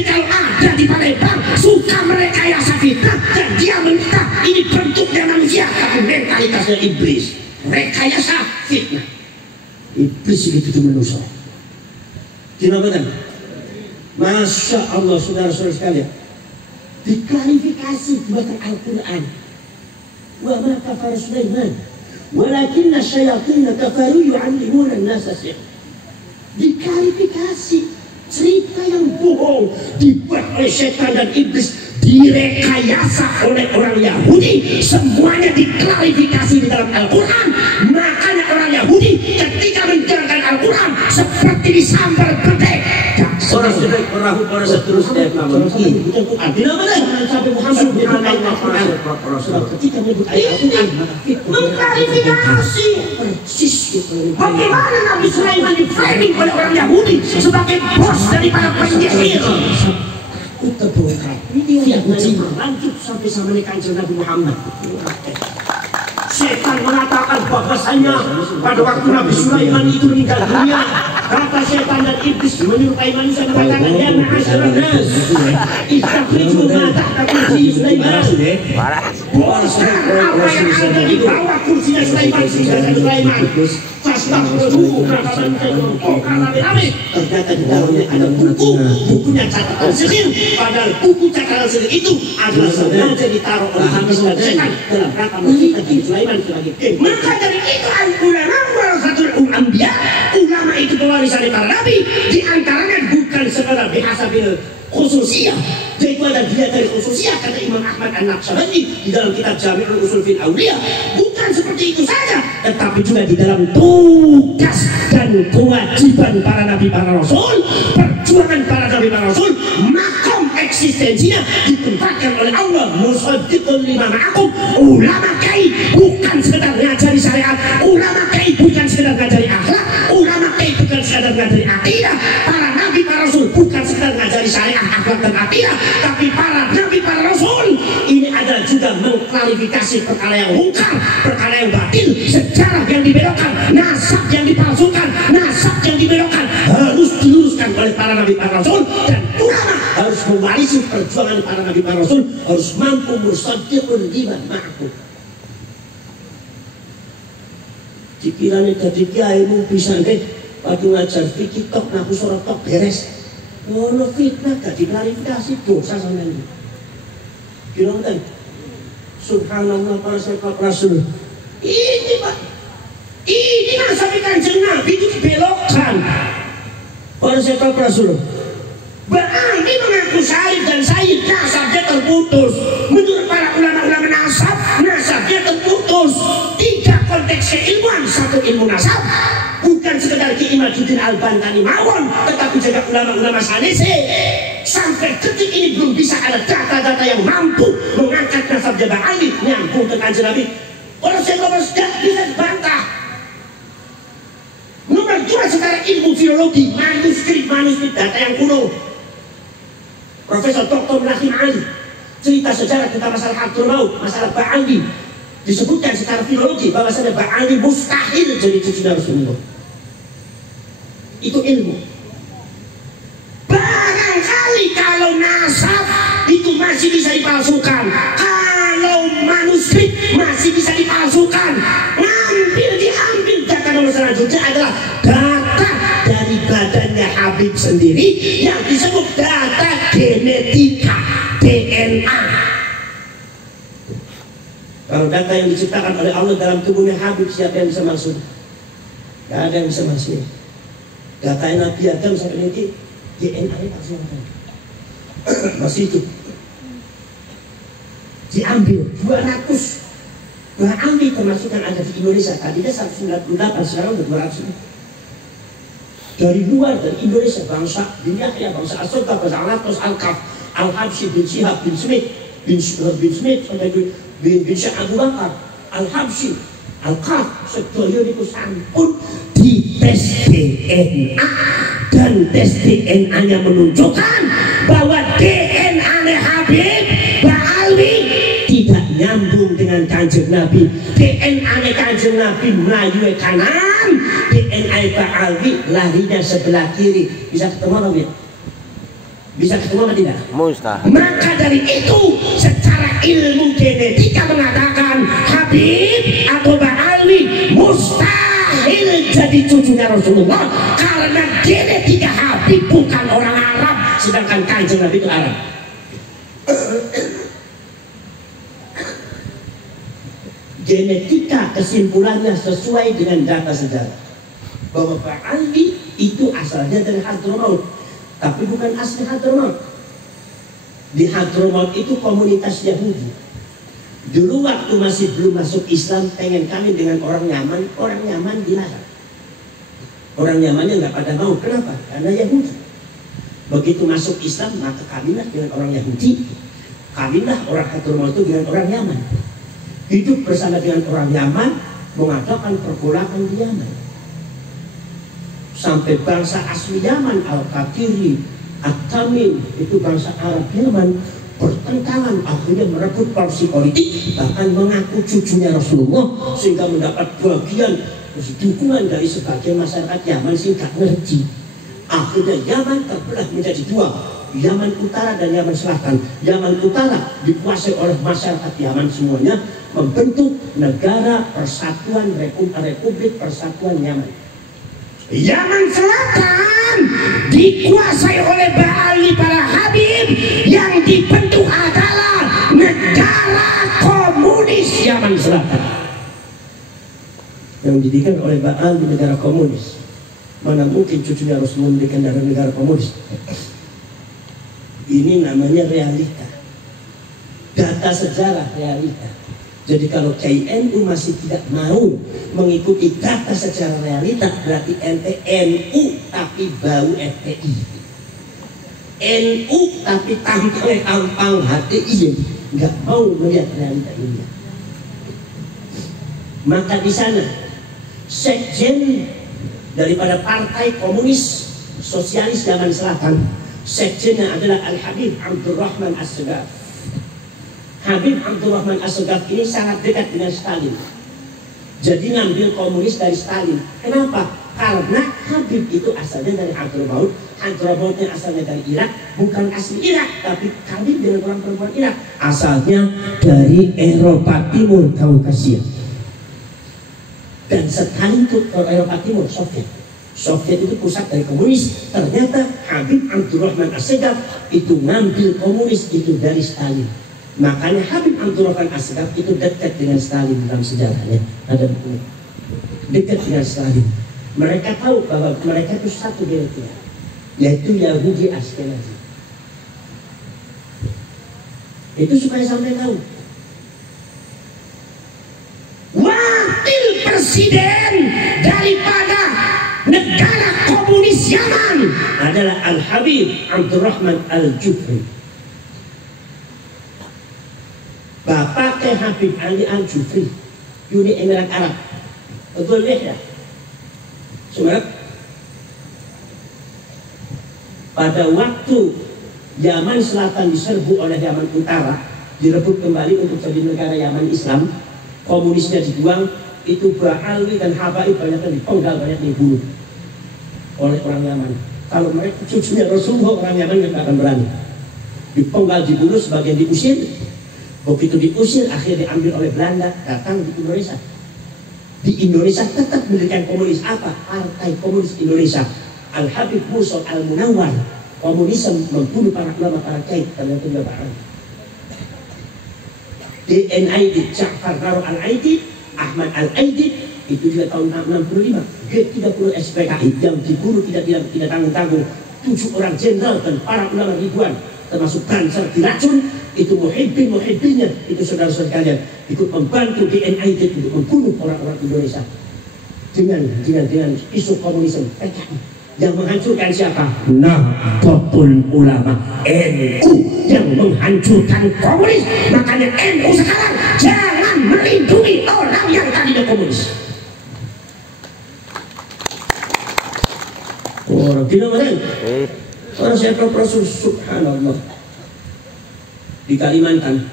Jadi kalau ada di Palembang suka merekayasa fitnah dan dia meminta ini bentuknya manusia tapi mentalitasnya iblis, rekayasa fitnah. Iblis itu manusia. Dinamakan. Masya Allah saudara-saudara sekalian, diklarifikasi di dalam Al-Quran. Wa ma kafara Sulaiman walakinna syayatin kafaru yu'allimuna an-nasa sihr. Diklarifikasi cerita yang bohong dibuat oleh setan dan iblis, direkayasa oleh orang Yahudi, semuanya diklarifikasi di dalam Al-Quran. Makanya orang Yahudi ketika menjalankan Al-Quran seperti disambar petai. Orang jelek, orang seterusnya mungkin tidak benar sampai Muhammad ketika menyebut ayat-ayat mengklarifikasi persis bagaimana Nabi Sulaiman di framing oleh orang Yahudi sebagai bos daripada penyihir. Kita bongkar ini lanjut sampai sama Kanjeng Nabi Muhammad. Setan mengatakan bahwasanya pada waktu Nabi Sulaiman itu meninggal dunia, kata setan dan iblis menyerupai manusia mengatakan, ya ma'asyiran nas, istakhriju ma tahta kursi Sulaiman. Apa yang ada di bawah kursinya Sulaiman, fastaghfiruhu kata rame-rame. Ternyata di dalamnya ada bukunya catatan sihir. Padahal buku catatan sihir itu adalah sengaja ditaruh oleh iblis dan setan dalam rangka menghina Sulaiman sebagai king. Maka dari itu ulama warasatul anbiya, ulama itu pewarisan para nabi, diantaranya bukan sekadar bihasabil khususiyah, yaitu ada dia dari khususiyah kata Imam Ahmad An-Naqsyabandi di dalam kitab Jami'ul Usul fil Awliya. Bukan seperti itu saja, tetapi juga di dalam tugas dan kewajiban para nabi para rasul, perjuangan para nabi para rasul, makom eksistensinya ditempatkan oleh Allah. Musaddiqun lima ma'akum, ulama kiai bukan sekedar ngajari syariat, ulama kiai bukan sekedar ngajari akhlak, ulama kiai bukan sekedar ngajari akidah. Para nabi para rasul bukan sekedar ngajari syariat, akhlak dan akidah, tapi para nabi para rasul ini adalah juga mengklarifikasi perkara yang mungkar, perkara yang batil, sejarah yang dibelokkan, nasab yang dipalsukan, nasab yang dibelokkan harus diluruskan oleh para nabi para rasul. Dan ulama harus mewarisi perjuangan para nabi para rasul, harus mampu musaddiqun lima ma'akum. Dikiranya jadi kiai mu bisa deh waktu ngajar fikih tok naku sorot tok beres. Ono fitnah gak diklarifikasi dosa sama ini. Kira kan? Subhanallah para sahabat Rasul. Ini Pak, ini nasab Kanjeng Nabi itu dibelokkan. Para sahabat Rasul. Berarti mengaku syahid dan syahid, nasabnya terputus. Menurut para ulama-ulama nasab, nasabnya terputus. Tiga konteks keilmuan, satu ilmu nasab. Bukan sekedar Ki Imaduddin Al-Bantani mawon, tetapi juga ulama-ulama sanese. Sampai detik ini belum bisa ada data-data yang mampu mengangkat nasab Jabal Ali nyambung ke Kanjeng Nabi. Orang saya tidak bisa dibantah. Nomor dua, secara ilmu filologi, manuskrip data yang kuno. Profesor Dr. Menachim Ali cerita sejarah tentang masalah Abdul Maut, masalah Ba'ali, disebutkan secara filologi bahwasanya Ba'ali mustahil jadi cucunya Rasulullah. Itu ilmu. Barangkali kalau nasab itu masih bisa dipalsukan, kalau manuskrip masih bisa dipalsukan, diambil data nomor selanjutnya adalah data dari badannya Habib sendiri yang disebut data genetika DNA. Kalau data yang diciptakan oleh Allah dalam tubuhnya Habib, siapa yang bisa masuk? Gak ada yang bisa masuk. Data Nabi Adam sampai nanti DNA-nya pasti ada. Masih itu diambil 200 ambil termasuk yang ada di Indonesia. Tadinya 198, sekarang udah 200 dari luar, dari Indonesia, bangsa bin Yahya, bangsa As-Sultan, bangsa Al-Atos, Al-Kaf, Al-Habsyi, bin Syihab, bin Smith, sampai bin Syekh Abu Bakar, Al-Habsyi, Al-Kaf, sedoyo niku sampun di tes DNA, dan tes DNA-nya menunjukkan bahwa DNA-nya Habib Ba'ali tidak nyambung dengan Kanjeng Nabi. DNA-nya Kanjeng Nabi melayu kanan, DNA Ba'ali larinya sebelah kiri. Bisa ketemu apa ya? Bisa ketemu atau tidak? Mustahil. Maka dari itu secara ilmu genetika mengatakan Habib atau Ba'alwi mustahil jadi cucunya Rasulullah, karena genetika Habib bukan orang Arab, sedangkan Kanjeng Nabi itu Arab. Genetika kesimpulannya sesuai dengan data sejarah bahwa Ba'alwi itu asalnya dari Hadramaut, tapi bukan asli Hadramaut. Di Hadramaut itu komunitas Yahudi. Dulu waktu masih belum masuk Islam, pengen kawin dengan orang Yaman dilarang. Orang Yamannya nggak pada mau. Kenapa? Karena Yahudi. Begitu masuk Islam, maka kawinlah dengan orang Yahudi, kawinlah orang Hadramaut itu dengan orang Yaman. Hidup bersama dengan orang Yaman, mengadakan pergolakan di Yaman. Sampai bangsa asli Yaman, Al-Qadiri, At-Tamim, itu bangsa Arab Yaman, bertentangan, akhirnya merebut porsi politik, bahkan mengaku cucunya Rasulullah, sehingga mendapat bagian dukungan dari sebagian masyarakat Yaman sehingga ngerti. Akhirnya Yaman terbelah menjadi dua, Yaman Utara dan Yaman Selatan. Yaman Utara dikuasai oleh masyarakat Yaman semuanya, membentuk negara persatuan Republik Persatuan Yaman. Yaman Selatan dikuasai oleh Ba'alwi para Habib, yang dibentuk adalah negara komunis Yaman Selatan, yang didirikan oleh Ba'alwi negara komunis. Mana mungkin cucunya Rasulullah mendirikan negara komunis? Ini namanya realita, data sejarah realita. Jadi kalau KNU masih tidak mau mengikuti data secara realita, berarti ente NU tapi bau FPI, NU tapi tampang HTI, nggak mau melihat realita ini. Maka di sana sekjen daripada Partai Komunis Sosialis Yaman Selatan, sekjennya adalah Al-Habib Abdurrahman As-Segaf. Habib Abdurrahman As-Segaf ini sangat dekat dengan Stalin, jadi ngambil komunis dari Stalin. Kenapa? Karena Habib itu asalnya dari Hadramaut, Hadramautnya asalnya dari Irak, bukan asli Irak, tapi kawin dengan orang perempuan Irak, asalnya dari Eropa Timur, Kaukasia. Dan Stalin itu ke Eropa Timur, Soviet. Soviet itu pusat dari komunis. Ternyata Habib Abdurrahman As-Segaf itu ngambil komunis itu dari Stalin. Makanya Habib Abdurrahman As-Segaf itu dekat dengan Stalin dalam sejarahnya. Ada buku dekat dengan Stalin. Mereka tahu bahwa mereka itu satu genetika, yaitu Yahudi Ashkenazi. Itu supaya sampai tahu. Wakil presiden daripada negara komunis Yaman adalah Al-Habib Abdurrahman Al-Jufri. Bapaknya Habib Ali Al-Jufri, Uni Emirat Arab. Betul ya? Sebenarnya pada waktu Yaman Selatan diserbu oleh Yaman Utara, direbut kembali untuk jadi negara Yaman Islam, komunisnya dibuang, itu Ba'alwi dan Habaib banyak yang dipenggal, banyak yang dibunuh oleh orang Yaman. Kalau mereka cucunya Rasulullah, orang Yaman tidak akan berani. Dipenggal, dibunuh, sebagian diusir. Begitu diusir, akhirnya diambil oleh Belanda, datang di Indonesia. Di Indonesia tetap mendirikan komunis. Apa? Partai Komunis Indonesia. Al-Habib Musa Al-Munawwar, komunisme, membunuh para ulama, para kiai, ternyata tidak barang. DNID, Ja'far Naro Al-Aidid, Ahmad Al-Aidid, itu juga tahun 65. G30 SPKI yang dibunuh tidak tanggung-tanggung. 7 orang jenderal dan para ulama ribuan, termasuk Banser diracun. Itu muhibbinnya, itu saudara-saudara kalian ikut membantu DNID untuk membunuh orang-orang Indonesia dengan isu komunisme PKI yang menghancurkan siapa? Nahdlatul Ulama, NU yang menghancurkan komunis. Makanya NU sekarang jangan melindungi orang yang tadinya komunis. Orang tidak mana? Orang saya Rasul, subhanallah. Di Kalimantan,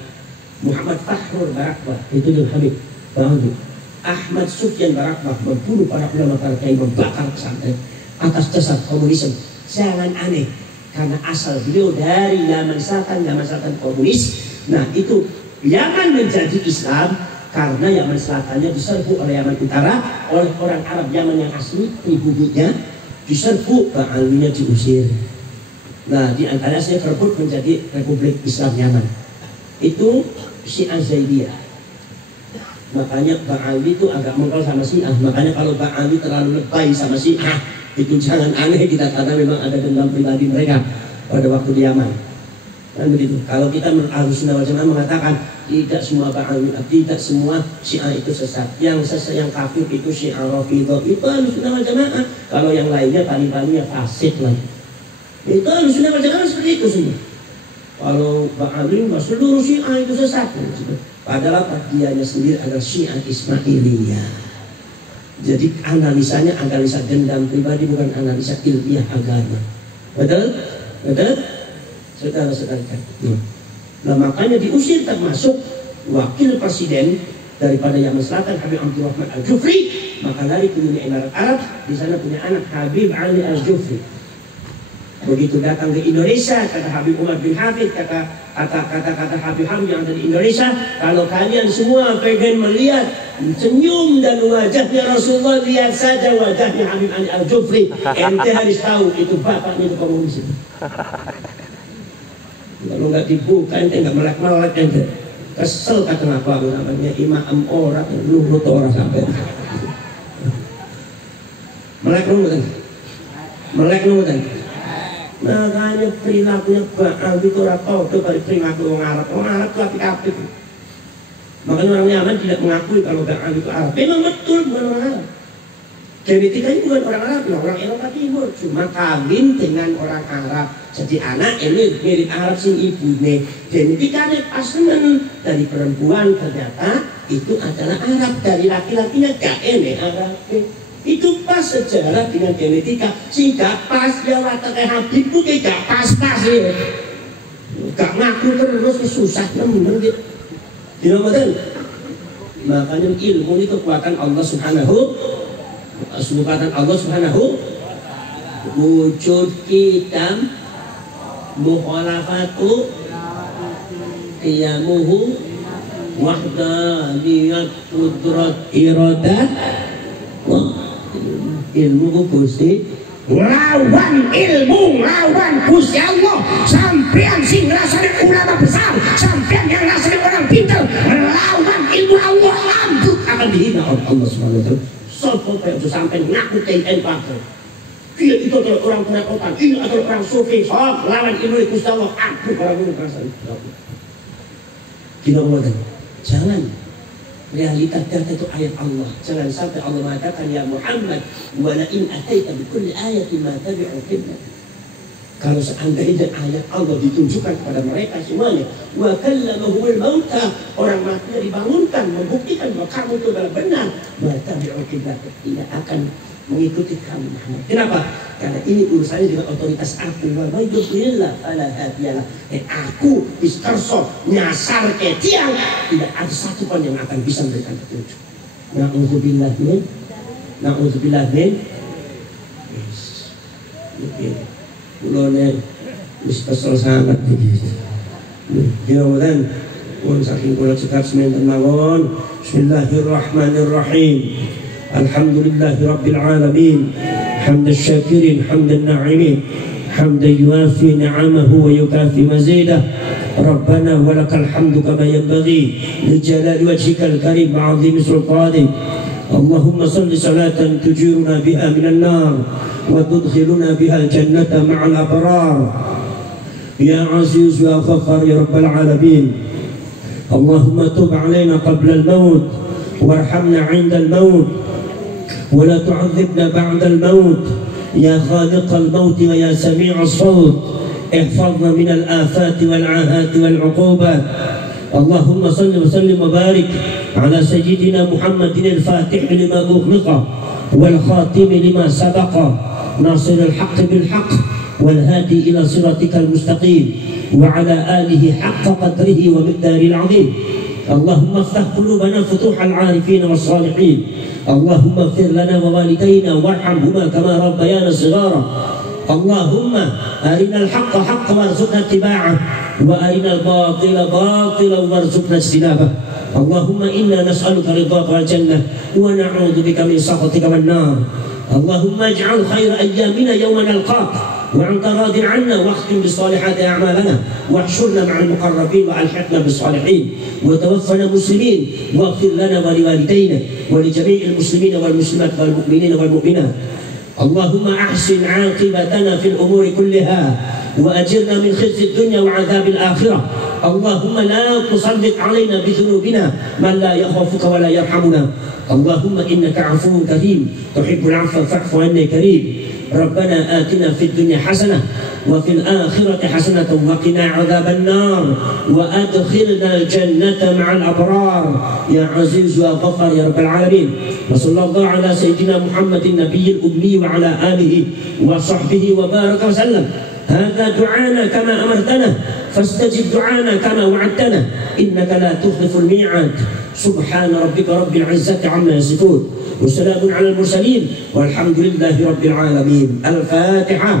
Muhammad Fakhrur Barakbah itu dengan Habib Ba'alwi. Ahmad Sufyan Barakbah membunuh para ulama, para kiai, membakar pesantren atas dasar komunisme. Jangan aneh karena asal beliau dari Yaman Selatan komunis. Nah itu Yaman menjadi Islam karena Yaman Selatannya diserbu oleh Yaman Utara, oleh orang Arab Yaman yang asli pribumi-nya diserbu, Ba'alwinya diusir. Nah di antara saya berebut menjadi Republik Islam Yaman itu Syiah Zaidiyah. Makanya Ba'alwi itu agak mengkol sama Syiah. Makanya kalau Ba'alwi terlalu lebay sama Syiah itu jangan aneh kita, karena memang ada dendam pribadi mereka pada waktu di Yaman. Kan begitu. Kalau kita Ahlussunnah wal Jamaah mengatakan tidak semua Ba'alwi, tidak semua Syiah itu sesat. Yang kafir itu Syiah Rafidhah, itu Ahlussunnah wal Jamaah. Kalau yang lainnya paling-palingnya fasik lah. Itu Ahlussunnah wal Jamaah seperti itu semua. Kalau Ba'alwi seluruh Syiah itu sesat. Padahal dianya sendiri adalah Syiah Ismailiyah. Jadi analisanya analisa dendam pribadi, bukan analisa ilmiah agama. Betul? Betul? Saudara-saudara. Nah makanya diusir termasuk wakil presiden daripada Yaman Selatan, Habib Abdurrahman Al-Jufri. Maka lari ke Uni Emirat Arab, di sana punya anak Habib Ali Al-Jufri. Begitu datang ke Indonesia, kata Habib Umar bin Hafid, kata Habib Hamid yang ada di Indonesia, kalau kalian semua pengen melihat senyum dan wajahnya Rasulullah, lihat saja wajahnya Habib Ali Al-Jufri. Ente harus tahu itu bapaknya itu komunis. Kalau nggak dibuka ente nggak melek-melek ente. Kesel kata apa namanya imam orang, luhut orang sampai. Melek nunggutan. Makanya perilakunya Ba'alwi itu rapor dari perilaku orang Arab. Orang Arab itu apik-apik. Makanya orang Yaman tidak mengakui kalau Ba'alwi itu Arab. Memang betul bukan orang Arab. Genetikanya bukan orang Arab, orang Eropa Timur. Cuma kawin dengan orang Arab. Jadi anak ini mirip Arab sing ibune. Genetikanya pasangan dari perempuan ternyata itu adalah Arab, dari laki-lakinya gak enek Arab. Itu pas sejarah dengan genetika, sehingga pas ya wataknya Habib itu gak pas-pas ya. Gak ngaku terus susah bener gitu. Betul? Makanya ilmu ini kekuatan Allah Subhanahu wujud kitam mukhalafatu qiyamuhu wahdaniyat qudrat iradat ilmu Gusti lawan ilmu lawan Gusti Allah. Sampean sing rasane ulama besar, sampean yang rasane orang pintar melawan ilmu Allah, ambruk akan dihina oleh Allah Subhanahu wa taala. Sopo itu sampai ngaku TNI Partai. Dia itu adalah orang penakotan, ini adalah orang sufi, sok lawan ilmu Gusti Allah, ambruk orang ini perasaan. Tidak boleh. Jangan. Realitas data itu ayat Allah. Jangan sampai Allah mengatakan ya Muhammad wala in ataita bi kulli ayatin ma tabi'u qiblat. Kalau seandainya ayat Allah ditunjukkan kepada mereka semuanya, wa kallamahumul mauta, orang mati dibangunkan membuktikan bahwa kamu itu adalah benar, ma tabi'u qiblat, tidak akan mengikuti kamu Muhammad. Kenapa? Karena ini urusannya dengan otoritas aku. Wa may yudlilillah fala hadiyalah. Aku diskerso nyasar ke tiang, tidak ada satu pun yang akan bisa memberikan petunjuk. Na'udzubillah min. Yes. Mulanya wis kesel sangat begitu. Mudah-mudahan pun saking kula cekap semanten mawon. Bismillahirrahmanirrahim. Alhamdulillahi Rabbil Alamin. Hamdan syakirin, hamdan na'imin, hamdan yuafi ni'amahu wa yukafi mazidah. Rabbana walakal hamdu kama yanbaghi li jalali wajhikal karim wa 'azimi sultanik. Allahumma salli salatan tujiruna biha minan nar wa tudkhiluna biha al-jannata ma'al abrar. Ya aziz ya ghaffar ya Rabbal Alamin. Allahumma tub 'alaina qabla al-maut warhamna 'inda al-maut ولا تعذبنا بعد الموت يا خالق الموت ويا سميع الصوت. احفظنا من الآفات والعاهات والعقوبات. اللهم صل وسلم وبارك على سيدنا محمد الفاتح لما أغلق والخاتم لما سبق ناصر الحق بالحق والهادي إلى صراطك المستقيم وعلى آله حق قدره ومقداره العظيم. اللهم افتح قلوبنا فتوح العارفين والصالحين. اللهم اغفر لنا ووالدينا وارحمهما كما ربيانا صغارا. Allahumma arinal haqqa haqqa warzuqna ittiba'ah wa arinal batila batila warzuqna ijtinabah. Allahumma inna nas'aluka ridhaka wal jannah wa na'udzu bika min sakhatika wan nar. Allahumma ij'al khayra ayyamina yawma nalqak wa anta radin 'anna wakhtim bis salihati a'malana wahshurna ma'al muqarrabin wa alhiqna bis salihin wa tawaffana muslimin waghfir lana wa liwalidayna wa li jami'il muslimina wal muslimat wal mu'minina wal mu'minat. Allahumma ahsin 'aqibatana fil umuri kulliha wa ajirna min khizyi ad-dunya wa 'adzabil akhirah. Allahumma la tusallit 'alaina bi dhunubina man la yakhafuka wa la yarhamuna. Allahumma innaka 'afuwwun karim tuhibbul 'afwa fa'fu 'anna karim. Rabbana atina fid dunya hasanah wa fil akhirati hasanah wa qina 'adzaban nar wa adkhilna al-jannata ma'al abrar ya 'aziz ya ghaffar ya rabbal alamin. Wa sallallahu ala sayyidina Muhammadin nabiyil ummi wa ala alihi wa sahbihi wa baraka wa sallam. هذا دعانا كما أمرتنا فاستجب دعانا كما وعدتنا إنك لا تخلف الميعاد. سبحان ربك رب العزة عما يصفون وسلام على المرسلين والحمد لله رب العالمين. الفاتحة.